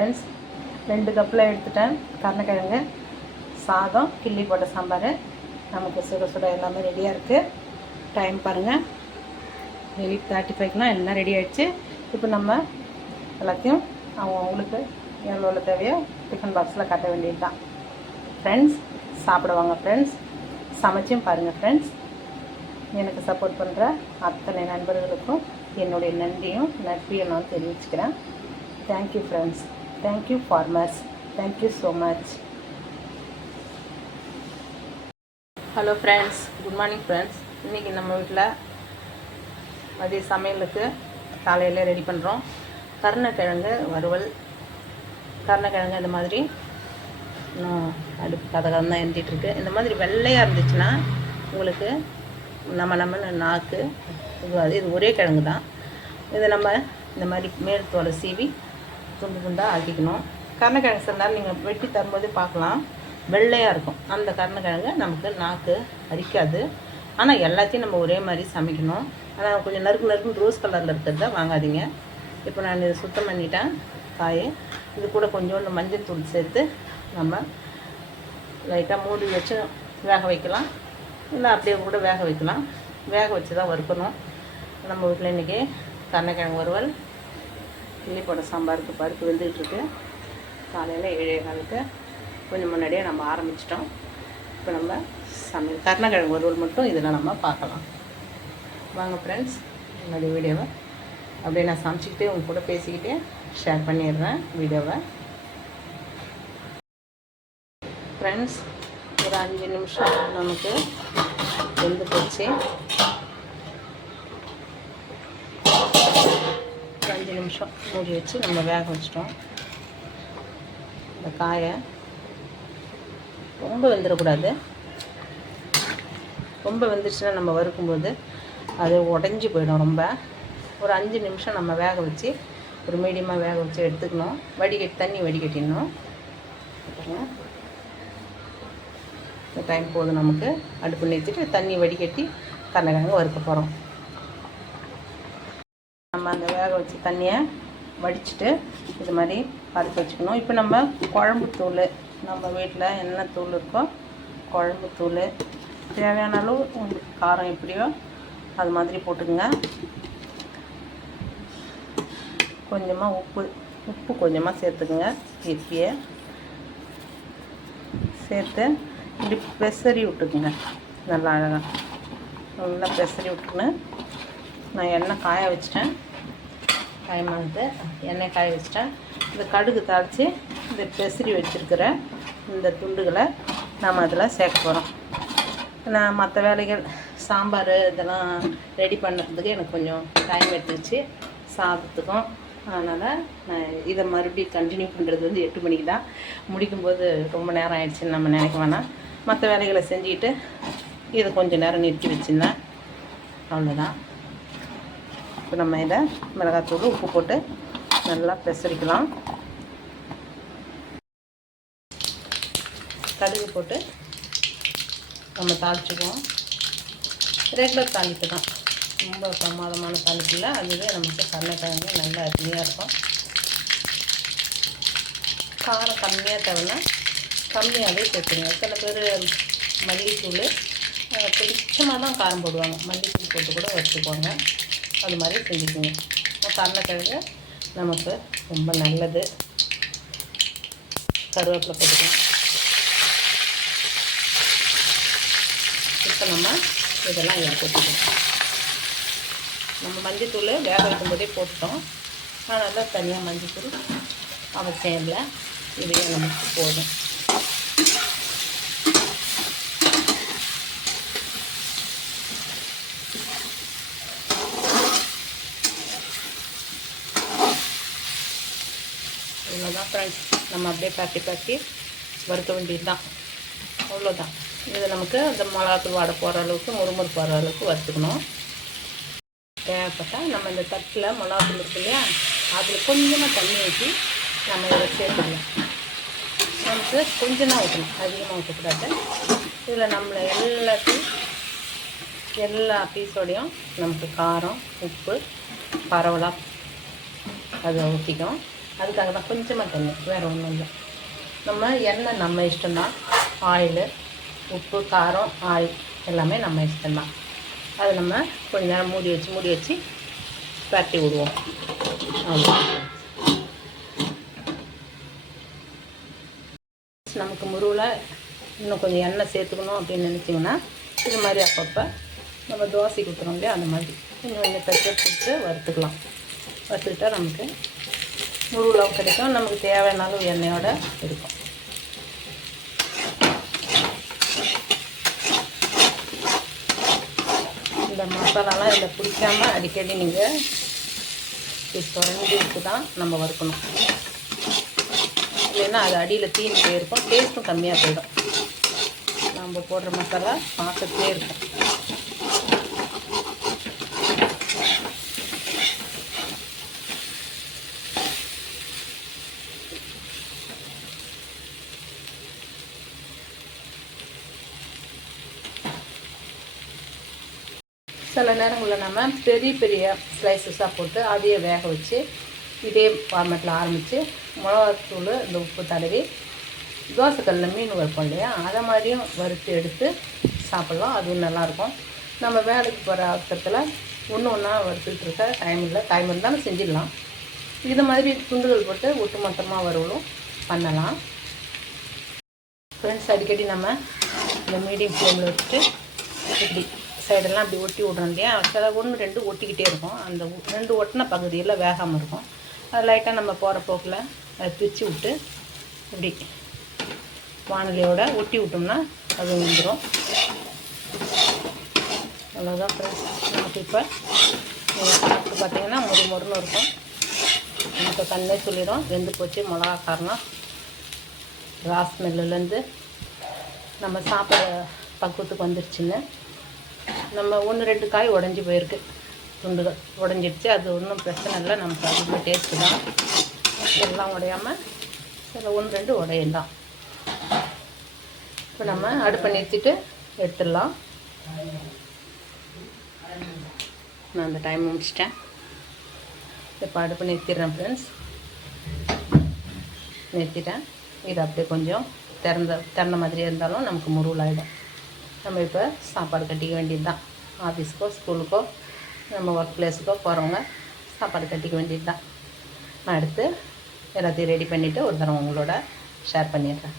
Friends ரெண்டு கப்பில் எடுத்துட்டேன். கருணக்கிழங்கு சாதம் கிள்ளி போட்ட சாம்பார். நமக்கு சுட சுட எல்லாமே ரெடியாக இருக்குது டைம் பாருங்கள் எயிட் தேர்ட்டி ஃபைவ்க்குலாம் எல்லாம் ரெடி ஆகிடுச்சு இப்போ நம்ம எல்லாத்தையும் அவங்க அவங்களுக்கு எவ்வளோ தேவையோ டிஃபன் பாக்ஸில் கட்ட வேண்டியது தான் ஃப்ரெண்ட்ஸ் சாப்பிடுவாங்க ஃப்ரெண்ட்ஸ் சமைச்சும் பாருங்கள் ஃப்ரெண்ட்ஸ் எனக்கு சப்போர்ட் பண்ணுற அத்தனை நண்பர்களுக்கும் என்னுடைய நன்றியும் நட்பியும் நான் தெரிவிச்சுக்கிறேன். Thank you friends thank you farmers thank you so much hello friends good morning friends இன்றைக்கி நம்ம வீட்டில் மதிய சமையலுக்கு காலையில் ரெடி பண்ணுறோம் கருணக்கிழங்கு வறுவல் கருணக்கிழங்கு இந்த மாதிரி. இன்னும் அடுப்பு கதகம் தான் எழுதிட்டுருக்கு இந்த மாதிரி வெள்ளையாக இருந்துச்சுன்னா உங்களுக்கு நம்ம நம்ம நாக்கு இது இது ஒரே கிழங்கு தான் இதை நம்ம இந்த மாதிரி மேல் தோலை சீவி துண்டு துண்டாக ஆக்கிக்கணும். கருணக்கிழங்கு சில நேரம் நீங்கள் வெட்டி தரும்போது பார்க்கலாம். வெள்ளையாக இருக்கும். அந்த கருணக்கிழங்கு நமக்கு நாக்கு அரிக்காது. ஆனால் எல்லாத்தையும் நம்ம ஒரே மாதிரி சமைக்கணும். ஆனால் கொஞ்சம் நறுக்கு நறுக்குன்னு ரோஸ் கலரில் இருக்கிறத வாங்காதீங்க. இப்போ நான் இதை சுத்தம் பண்ணிட்டேன். காயை. இது கூட கொஞ்சோண்டு மஞ்சள் தூள் சேர்த்து நம்ம லைட்டாக மூடி வச்சு வேக வைக்கலாம். இல்லை அப்படியே கூட வேக வைக்கலாம். வேக வச்சு தான் வறுக்கணும். நம்ம வீட்டில் இன்றைக்கி கருணக்கிழங்கு வறுவல். கிள்ளி சாம்பாருக்கு பருப்பு வெந்துகிட்ருக்கு. காலையில் ஏழே காலுக்கு கொஞ்சம் முன்னாடியே நம்ம ஆரம்பிச்சிட்டோம். இப்போ நம்ம சமையல் கருணக்கிழங்கு வறுவல் மட்டும் இதில் நம்ம பார்க்கலாம். வாங்க ஃப்ரெண்ட்ஸ் என்னுடைய வீடியோவை அப்படியே நான் சமைச்சிக்கிட்டே உங்க கூட பேசிக்கிட்டே ஷேர் பண்ணிடுறேன் வீடியோவை. ஃப்ரெண்ட்ஸ் ஒரு அஞ்சு நிமிஷம் நமக்கு வெந்து போச்சு ஒரு அஞ்சு நிமிஷம். மூடி வச்சு நம்ம வேக வச்சிட்டோம். இந்த காயை ரொம்ப வெந்துடக்கூடாது ரொம்ப வெந்துருச்சுன்னா நம்ம வறுக்கும்போது அது உடஞ்சி போயிடும் ரொம்ப. ஒரு அஞ்சு நிமிஷம் நம்ம வேக வச்சு ஒரு மீடியமாக வேக வச்சு எடுத்துக்கணும். வடிகட்டி தண்ணி வடிகட்டிடணும். இந்த டைம் போதும் நமக்கு. அடுப்பு நிறுத்திட்டு தண்ணி வடிகட்டி கருணக்கிழங்கு வறுக்க போகிறோம் வச்சு தண்ணியை வடிச்சிட்டு இது மாதிரி பருத்து வச்சுக்கணும். இப்போ நம்ம குழம்பு தூள் நம்ம வீட்டில் என்ன தூள் இருக்கோ குழம்பு தூள் தேவையான அளவு உங்களுக்கு காரம் எப்படியோ அது மாதிரி போட்டுக்கோங்க. கொஞ்சமாக உப்பு உப்பு கொஞ்சமாக சேர்த்துக்குங்க இப்பயே சேர்த்து இப்படி பெசரி விட்டுக்குங்க நல்லா அழகாக நல்லா பெசரி விட்டுக்குன்னு நான் எண்ணெய் காய வச்சிட்டேன். காயமானது எண்ணெய் காய வச்சிட்டேன். இந்த கடுகு தாளித்து இந்த பெசரி வச்சுருக்கிற இந்த துண்டுகளை நாம் அதில் சேர்க்க போகிறோம் நான் மற்ற வேலைகள் சாம்பார் இதெல்லாம் ரெடி பண்ணுறதுக்கு எனக்கு கொஞ்சம் டைம் எடுத்துக்கிச்சு சாதத்துக்கும். அதனால் நான் இதை மறுபடியும் கண்டினியூ பண்ணுறது வந்து எட்டு மணிக்கு தான். முடிக்கும்போது ரொம்ப நேரம் ஆயிடுச்சுன்னு நம்ம நினைக்க வேணாம். மற்ற வேலைகளை செஞ்சுக்கிட்டு இதை கொஞ்சம் நேரம் நிறுத்தி வச்சுருந்தேன். அவ்வளோதான் இப்போ நம்ம இதை மிளகாத்தூள் உப்பு போட்டு நல்லா பெசரிக்கலாம். கடுகு போட்டு நம்ம தாளிச்சுக்குவோம். ரெகுலர் தாளிப்பு தான். ரொம்ப பிரமாதமான தாளிப்பு இல்லை. அதுவே நமக்கு கருணக்கிழங்கு நல்லா அருமையாக இருக்கும். காரம் கம்மியாக தேவைன்னா கம்மியாகவே சேர்த்துருங்க சில பேர் மல்லித்தூள் அஹ், கொஞ்சமாக தான் காரம் போடுவாங்க. மல்லித்தூள் போட்டு கூட வச்சுக்குவாங்க அது மாதிரி செஞ்சுக்கோங்க. கடலைக்கிழங்கு நமக்கு ரொம்ப நல்லது. கருவேப்பிலை போட்டுக்கலாம். இப்போ நம்ம இதெல்லாம் எடுத்து நம்ம மஞ்சத்தூள் வேக வைக்கும்போதே போட்டுட்டோம். அதனால் தனியாக மஞ்சத்தூள் அவசியம் இல்லை. இதுவே நமக்கு போதும். இவ்வளோதான் ஃப்ரெண்ட்ஸ் நம்ம அப்படியே பரட்டி பரட்டி வறுக்க வேண்டியது தான் அவ்வளோதான் இது நமக்கு அந்த மிளகாத்தூள் வாடை போகிற அளவுக்கு முறுமுறு போகிற அளவுக்கு வறுத்துக்கணும். தேவைப்பட்டால் நம்ம இந்த தட்டில் மிளகாத்தூள் இருக்கு இல்லையா அதில் கொஞ்சமாக தண்ணி ஊற்றி நம்ம இதை சேர்த்துக்கலாம். நமக்கு கொஞ்சம் தான் ஊற்றணும் அதிகமாக ஊற்றக்கூடாது இதில் நம்மளை எல்லாத்தையும் எல்லா பீஸோடையும் நமக்கு காரம் உப்பு பரவலாக அதை ஊற்றிக்கும் அதுக்காக தான் கொஞ்சமாக தண்ணி வேறு ஒன்றும் இல்லை. நம்ம எண்ணெய் நம்ம இஷ்டம்தான். ஆயிலு உப்பு காரம் ஆயில் எல்லாமே நம்ம இஷ்டம்தான். அதை நம்ம கொஞ்ச நேரம் மூடி வச்சு மூடி வச்சு பரட்டி விடுவோம். நமக்கு முருவில் இன்னும் கொஞ்சம் எண்ணெய் சேர்த்துக்கணும் அப்படின்னு நினச்சிங்கன்னா இது மாதிரி அப்பப்போ நம்ம தோசைக்கு ஊற்றுறோம் இல்லையா அந்த மாதிரி. கொஞ்சம் கொஞ்சம் பெட்ரோல் கொடுத்து வறுத்துக்கலாம். வறுத்துக்கிட்டால் நமக்கு முருளாவும் கிடைக்கும். நமக்கு தேவையான அளவு எண்ணெயோட இருக்கும் இந்த மசாலாலாம் இதில் பிடிக்காம அடிக்கடி நீங்கள் இது தொடர்ந்து விட்டு தான் நம்ம வறுக்கணும். இல்லைன்னா அது அடியில் தீனி போயிருக்கும் டேஸ்ட்டும் கம்மியாக போயிடும். நம்ம போடுற மசாலா பார்த்துட்டே இருக்கும். சில நேரங்களில் நம்ம பெரிய பெரிய ஸ்லைசஸாக போட்டு அதையே வேக வச்சு இதே ஃபார்மேட்டில் ஆரம்பித்து மிளகாத்தூள் இந்த உப்பு தடவி தோசைக்கல்லில் மீன் வறுப்போம் இல்லையா? அதை மாதிரியும் வறுத்து எடுத்து சாப்பிட்லாம். அதுவும் நல்லாயிருக்கும். நம்ம வேலைக்கு போகிற அவசரத்தில் ஒன்று ஒன்றா வறுத்துக்கிட்டு இருக்க டைம் இல்லை. டைம் இருந்தாலும் செஞ்சிடலாம். இது மாதிரி துண்டுகள் போட்டு ஒட்டு மொத்தமாக வறுவலும் பண்ணலாம். ஃப்ரெண்ட்ஸ் அடிக்கடி நம்ம இந்த மீடியம் ஃப்ளேமில் வச்சுட்டு இப்படி சைடெல்லாம் அப்படி ஒட்டி விட்றோம் இல்லையா? சில ஒன்று ரெண்டு ஒட்டிக்கிட்டே இருக்கும். அந்த ரெண்டு ஒட்டின பகுதியில் வேகாமல் இருக்கும். அது லைட்டாக நம்ம போகிற போக்கில் அதை பிரித்து விட்டு இப்படி வானிலையோட ஒட்டி விட்டோம்னா அது வந்துடும் அவ்வளோதான் ஃப்ரெண்ட்ஸ் நமக்கு இப்போ பார்த்திங்கன்னா பார்த்தீங்கன்னா மொறு மொறுன்னு இருக்கும். நமக்கு கண்ணே சொல்லிடும் வெந்து போச்சு. மிளகா காரணம். ராஸ் ஸ்மெல்லுலேருந்து நம்ம சாப்பிட்ற பக்குவத்துக்கு வந்துருச்சுன்னு. நம்ம ஒன்று ரெண்டு காய் உடஞ்சி போயிருக்கு. துண்டுகள் உடஞ்சிடுச்சு. அது ஒன்றும் பிரச்சனை இல்லை. நமக்கு அது டேஸ்ட்டு தான். எல்லாம் உடையாமல் சில ஒன்று ரெண்டு உடையும் தான் இப்போ நம்ம அடுப்பை நிறுத்திட்டு எடுத்துடலாம். நான் அந்த டைம் முடிச்சிட்டேன். இப்போ அடுப்பை நிறுத்திடுறேன் ஃப்ரெண்ட்ஸ் நிறுத்திட்டேன். இது அப்படியே கொஞ்சம் திறந்த திறந்த மாதிரியே இருந்தாலும் நமக்கு முருவலாயிடும் நம்ம இப்போ சாப்பாடு கட்டிக்க வேண்டியது தான் ஆஃபீஸ்க்கோ ஸ்கூலுக்கோ நம்ம ஒர்க் பிளேஸுக்கோ போகிறவங்க சாப்பாடு கட்டிக்க வேண்டியது தான் நான் அடுத்து எல்லாத்தையும் ரெடி பண்ணிவிட்டு ஒரு தடவை உங்களோட ஷேர் பண்ணிடுறேன்.